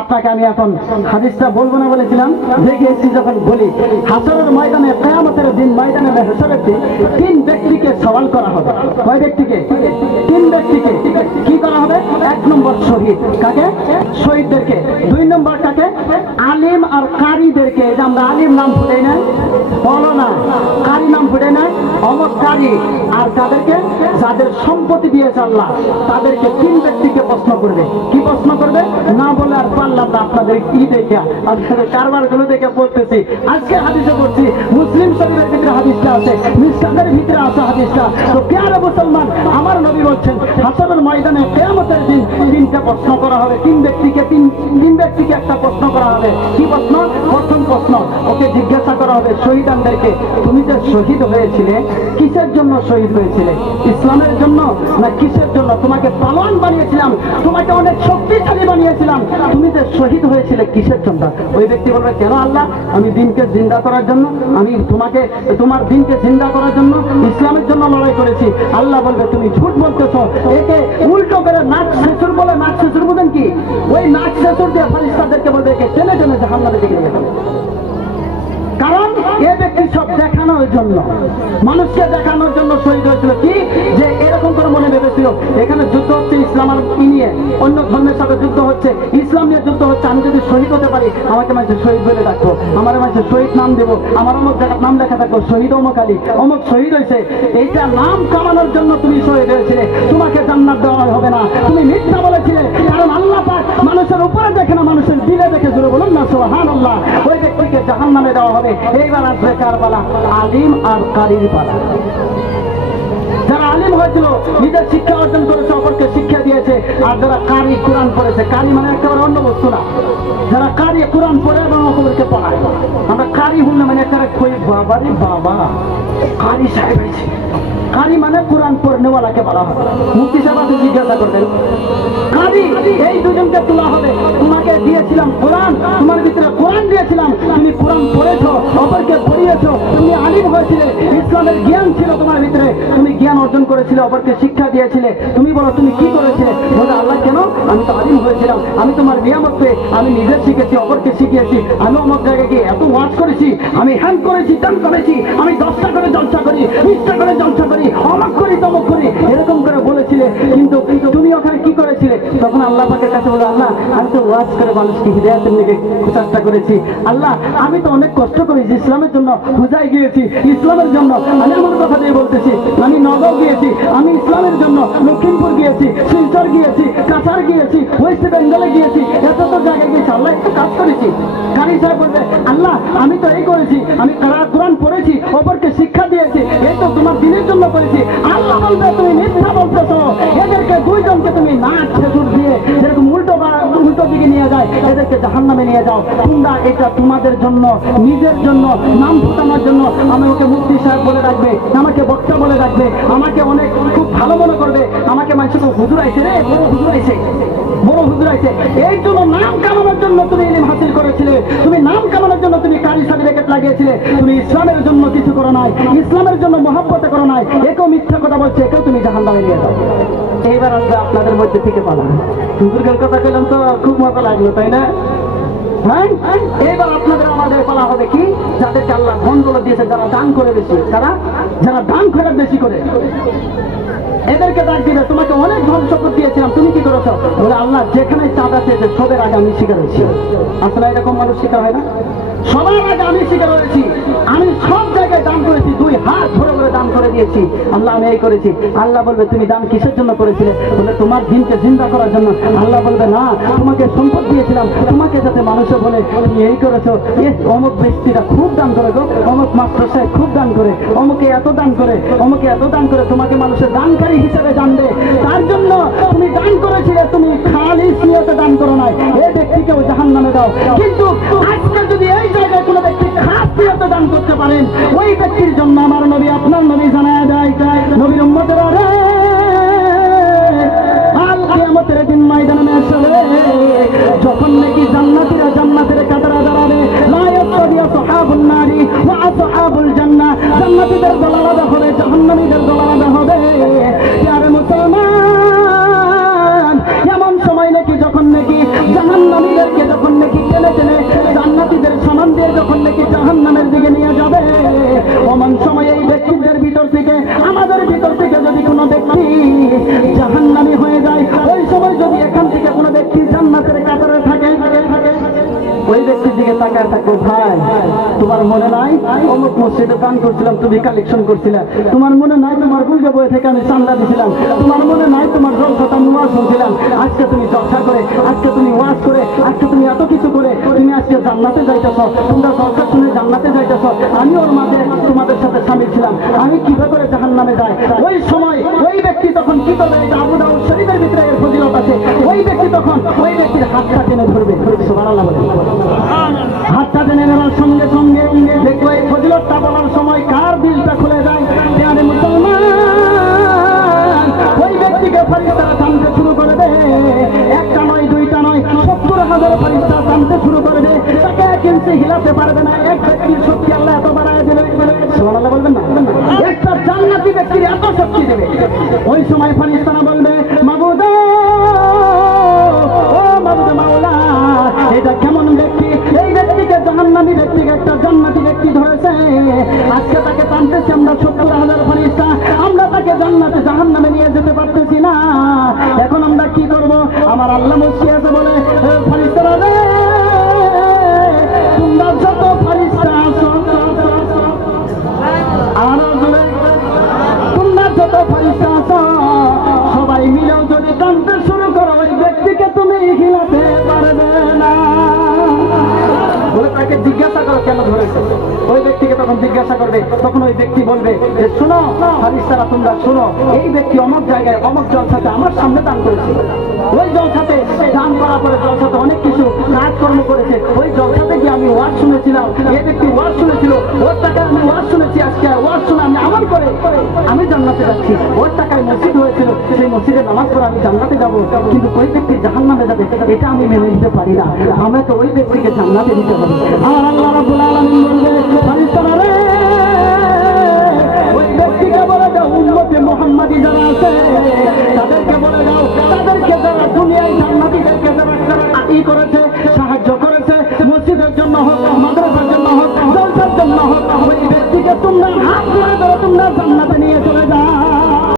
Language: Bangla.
আপনাকে আমি এখন হাদিসটা বলবো না বলেছিলাম, দেখে এসেছি যখন বলি, হাসরের ময়দানে, কিয়ামতের দিন ময়দানে হাসরের দিন 3 ব্যক্তিকে সওয়াল করা হবে। কয় ব্যক্তিকে? 3 ব্যক্তিকে। কি করা হবে? 1 নম্বর শহীদ। কাকে? শহীদদেরকে। 2 নম্বর কাকে? আলিম আর কারীদেরকে। যে আমরা আলিম নাম ফুটাই না, বলো না, কারী নাম ফুটাই না, অমক কারী। আর তাদেরকে যাদের সম্পত্তি দিয়েছে আল্লাহ, তাদেরকে 3 ব্যক্তিকে প্রশ্ন করবে। কি প্রশ্ন করবে? না বলে আর পারলাম না, আপনাদের কি দেখে আপনাদের কারবার গুলো দেখে বলতেছি। আজকে হাদিসে পড়ছি, মুসলিম শরীফের ভিতরে হাদিসটা আছে, মিশকাতের ভিতরে আছে হাদিসটা। তো প্রিয় মুসলমান, আমার নবী বলছেন হাসরের ময়দানে কিয়ামতের দিন 3টা প্রশ্ন করা হবে। 3 ব্যক্তিকে একটা প্রশ্ন করা হবে। কি প্রশ্ন? প্রথম প্রশ্ন, ওকে জিজ্ঞাসা করা হবে শহীদানদেরকে, তুমি যে শহীদ হয়েছিলে কিসের জন্য শহীদ হয়েছিলে? ইসলামের জন্য না কিসের জন্য? তোমাকে পালোয়ান বানিয়েছিলাম, তোমাকে অনেক শক্তিশালী বানিয়েছিলাম, তুমি যে শহীদ হয়েছিলে কিসের জন্য? ওই ব্যক্তি বলবে, কেন আল্লাহ, আমি দিনকে জিন্দা করার জন্য, আমি তোমার দিনকে জিন্দা করার জন্য, ইসলামের জন্য লড়াই করেছি। আল্লাহ বলবে, তুমি ঝুট বলতেছ। একে উল্টো করে নাক শেষুর বলে, নাক শেষুর বুঝেন কি? ওই নাক শেষুর দিয়ে ফারিস্তাদেরকে বলবে, একে টেনে টেনে জাহান্নামে দিকে নিয়ে যাবে। কারণ এ ব্যক্তি সব দেখানোর জন্য, মানুষকে দেখানোর জন্য শহীদ হয়েছিল। কি যে এরকম করে মনে ভেবেছিল এখানে যুদ্ধ হচ্ছে ইসলাম আর কি নিয়ে, অন্য ধর্মের সাথে যুদ্ধ হচ্ছে, ইসলাম নিয়ে যুদ্ধ হচ্ছে, আমি যদি শহীদ হতে পারি আমাকে মানুষের শহীদ বলে ডাকবো, আমার মানুষের শহীদ নাম দেবো, আমার অমুক জায়গার নাম লেখা থাকবো, শহীদ অমুক আলী, অমুক শহীদ হয়েছে। এইটা নাম কামানোর জন্য তুমি শহীদ হয়েছিলে, তোমাকে জান্নাত দেওয়া হবে না, তুমি মিথ্যা বলেছিলে। কারণ আল্লাহ পাক মানুষের উপরে দেখে না, মানুষের দিলে দেখে। জোরে বলুন না সুবহানাল্লাহ। ওই ব্যক্তিকে জাহান্নামে দেওয়া হবে। এইবার আসবে কার পালা? আলিম আর কারীর পালা। যারা আলিম হয়েছিল, নিজের শিক্ষা অর্জন করেছে, অপরকে শিক্ষা দিয়েছে। আর যারা কারি, কোরআন পড়েছে, কারি মানে একেবারে অন্য বস্তু না, যারা কারি কোরআন পড়ে এবং অপরকে পড়ায়। আমরা কারি বললে মানে একটা কই বাবারে বাবা, কারি সাহেব হয়েছে। কারি মানে কোরআন পড়নেওয়ালাকে বলা হবে। মুফতি সাহেব আপনি জিজ্ঞাসা করবেন, কারি এই দুজনকে তোলা হবে। তোমাকে দিয়েছিলাম কোরআন, তোমার ভিতরে কোরআন দিয়েছিলাম, তুমি কোরআন পড়েছ, অপরকে পড়িয়েছ, তুমি আলিম হয়েছিলে, ইসলামের জ্ঞান ছিল তোমার ভিতরে, তুমি জ্ঞান অর্জন করেছিলে, অপরকে শিক্ষা দিয়েছিলে। তুমি বলো তুমি কি করেছিলে? বলে আল্লাহ কেন, আমি তো আলিম হয়েছিলাম, আমি তোমার নিয়ামত পেয়ে আমি নিজে শিখেছি, অপরকে শিখিয়েছি, আমি অমুক জায়গায় গিয়ে এত ওয়াজ করেছি, আমি হ্যান করেছি, টান করেছি, আমি 10টা করে জলসা করি, 20টা করে জলসা করি, অমুক করি, তমুক করি, এরকম করে বলেছিলে। কিন্তু তুমি ওখানে কি করেছিলে? তখন আল্লাহ পাকের কাছে বলে, আল্লাহ আমি তো ওয়াজ করে মানুষকে হিদায়াতের দিকে চেষ্টা করেছি, আল্লাহ আমি তো অনেক কষ্ট করেছি, ইসলামের জন্য হুজাই গিয়েছি, ইসলামের জন্য আমি আমার কথা দিয়ে বলতেছি, আমি নগর গিয়েছি, আমি ইসলামের জন্য লক্ষ্মীমপুর গিয়েছি, শিলচর গিয়েছি, কাছার গিয়েছি, ওয়েস্ট বেঙ্গলে গিয়েছি, এত জায়গায় গিয়েছি, আল্লাহ একটু কাজ করেছি। কারি সাহেব বলবে, আল্লাহ আমি তো এই করেছি, আমি কোরআন পড়েছি, অপরকে শিক্ষা দিয়েছি, এই তো তোমার দিনের জন্য করেছি। আল্লাহ বলবে, তুমি মিথ্যা বলতেছো, এদেরকে 2 জনকে তুমি নাক ছেঁচড় দিয়ে যেরকম উল্টো দিকে নিয়ে যায়, এদেরকে জাহান্নামে নিয়ে যাও। তোমরা এটা তোমাদের জন্য, নিজের জন্য, নাম ফুটানোর জন্য আমাকে মুফতি সাহেব বলে রাখবে, আমাকে বক্তা বলে রাখবে, আমাকে অনেক খুব ভালো মনে করবে, আমাকে মানুষ হুজুর আইছে রে, বড় হুজুর আইছে, বড় হুজুর আইছে। এই জন্য নাম কামানোর জন্য তুমি ইলম হাসিল করেছিলে, তুমি নাম কামানোর জন্য তুমি কারি সার্টিফিকেট লাগিয়েছিলে, তুমি ইসলামের জন্য কিছু করো নাই, ইসলামের জন্য মহব্বত করো নাই, একেও মিথ্যা কথা বলছে, একেও তুমি জাহান্নামে নিয়ে যাও। এইবার আসবে আপনাদের মধ্যে থেকে পালা। হুজুরের কথা বললাম তো খুব মজা লাগলো, তাই না? হ্যাঁ, এবার আপনাদের আমাদের পালা হবে কি, যাদেরকে আল্লাহ ধনগুলো দিয়েছে, যারা দান করে বেশি, যারা দান করে বেশি করে, এদেরকে ডাক দিবে, তোমাকে অনেক ধন সম্পদ দিয়েছিলাম, তুমি কি করেছো? বলে আল্লাহ যেখানে চাঁদা চেয়েছে সবের আগে আমি শিকার হয়েছি। আসলে এরকম মানুষ শিকার হয় না? সবার আগে আমি শিকার হয়েছি, আমি সব জায়গায় দান করেছি, 2 হাত ভরে ভরে দান করে দিয়েছি। আল্লাহ আমি এই করেছি। আল্লাহ বলবে, তুমি দান কিসের জন্য করেছিলে? বলে তোমার দিনকে জিন্দা করার জন্য। আল্লাহ বলবে, না, তোমাকে সম্পদ দিয়েছিলাম, তোমাকে যাতে মানুষে বলে তুমি এই করেছো, অমুক ব্যক্তিটা খুব দান করে গো, অমুক মাস্টার সাহেব খুব দান করে, অমুকে এত দান করে, অমুকে এত দান করে, তোমাকে মানুষের দানকারী হিসেবে জানবে। তার জন্য তুমি দান করেছিলে, তুমি খালিস নিয়তে দান করো নাই, এই ব্যক্তিকেও জাহান্নামে দাও। কিন্তু আজকে যদি এই জায়গায় কোনো ব্যক্তি খাস নিয়তে দান করতে পারেন, ওই ব্যক্তির জন্য আমার নবী, আপনার নবী জানায় দেয়, নবীর উম্মতেরা রে, কাল কিয়ামতের দিন ময়দানে আসবে, যখন নাকি জান্নাতীরা জান্নাতের কাতারে দাঁড়াবে, লা ইয়াসতাবি আসহাবুন নারি ওয়া আসহাবুল জান্নাহ, জান্নাতীদের দল আলাদা হবে, জাহান্নামীদের দল আলাদা হবে। আরে মুসলমান, এমন সময় নাকি যখন নাকি জাহান্নামীদেরকে ওই ব্যক্তির দিকে তাকায় থাকো, ভাই তোমার মনে নাই অমুক মসজিদে দান করছিলাম, তুমি কালেকশন করছিলে, তোমার মনে নাই তোমার গুলগে বই থেকে আমি চান্দা দিছিলাম, তোমার মনে নাই তোমার জলসাটা আমি ওয়াজ শুনছিলাম, আজকে তুমি জলসা করে, আজকে তুমি ওয়াজ করে, আজকে তুমি এত কিছু করে তুমি আজকে জান্নাতে যাইতেছ, তোমরা জলসা শুনে জান্নাতে যাইতেছ, আমি ওর মাঝে তোমাদের সাথে সামিল ছিলাম, আমি কিভাবে করে জাহান্নামে যাই? ওই সময় ওই ব্যক্তি তখন কি করবে? এটা আবু দাউদ শরীফের ভিতরে এর ফজিলত আছে। ওই ব্যক্তি তখন ওই ব্যক্তির হাতটা টেনে ধরবে, সুবহানাল্লাহ বলে, হাতটা টেনে নেওয়ার সঙ্গে সঙ্গে দেখবো এই ফজিলতটা বলার সময় কার দিলটা খুলে যায়। প্রিয় মুসলমান, ওই ব্যক্তিকে ফেরেশতারা টানতে শুরু করে দেয়, একটা নয় দুইটা নয় 70,000 ফেরেশতা টানতে শুরু করে দেয়, তাকে এক ইঞ্চি হিলাতে পারবে না। এক ব্যক্তির শক্তি আল্লাহ এত বাড়ায় দিলে, সুবহানাল্লাহ বলবেন না? একটা জান্নাতি ব্যক্তির এত শক্তি দেবে। ওই সময় ফেরেশতারা বলবে, মাবুদ ও মাবুদ মাওলা, এটা কেমন ব্যক্তি? এই ব্যক্তিকে জাহান্নামী ব্যক্তিকে একটা জান্নাতি ব্যক্তি ধরেছে, আজকে তাকে টানতেছি আমরা 70,000 ফেরেশতা, আমরা তাকে জান্নাতে জাহান্নামে নিয়ে যেতে পারতেছি না, এখন আমরা কি করব? আমার আল্লাহ মুসিয়াতে বলে, ফেরেশতারা রে, তোমরা যত ফেরেশতা আছো, আরো জোরে, তোমরা যত ফেরেশতা আছো সবাই মিলেও যদি টানতে শুরু করো, ওই ব্যক্তিকে তুমি হিলাতে পারবে না। বলে তাকে জিজ্ঞাসা করো কেন ধরেছে? ওই ব্যক্তিকে তখন জিজ্ঞাসা করবে, তখন ওই ব্যক্তি বলবে যে শোনো ফেরেশতারা, তোমরা শোনো, এই ব্যক্তি অমুক জায়গায় অমুক জলসাতে আমার সামনে দান করেছে, ওই জলসাতে দান করার পরে জলসাতে অনেক কিছু কাজকর্ম করেছে, ওই জলসাতে গিয়ে আমি ওয়াজ শুনেছিলাম, এই ব্যক্তি ওয়াজ শুনেছিল, ওর টাকায় আমি ওয়াজ শুনেছি, আজকে ওয়াজ শুনে আমি আমল করে আমি জান্নাতে যাচ্ছি, ওর টাকায় মসজিদ হয়েছিল, সেই মসজিদে নামাজ পড়ে আমি জান্নাতে যাবো, কিন্তু ওই ব্যক্তি জাহান্নামে যাবে, এটা আমি মেনে নিতে পারি না, আমরা তো ওই ব্যক্তিকে জান্নাতে দিতে হবে। আর আল্লাহ রাব্বুল আলামিন বলবে, ফেরেশতারা রে, ওই ব্যক্তিকে বলে দাও, উম্মতে মুহাম্মাদি যারা আছে তাদেরকে বলে দাও, তাদেরকে যারা দুনিয়ায় জান্নাতীদেরকে যারা ই করেছে,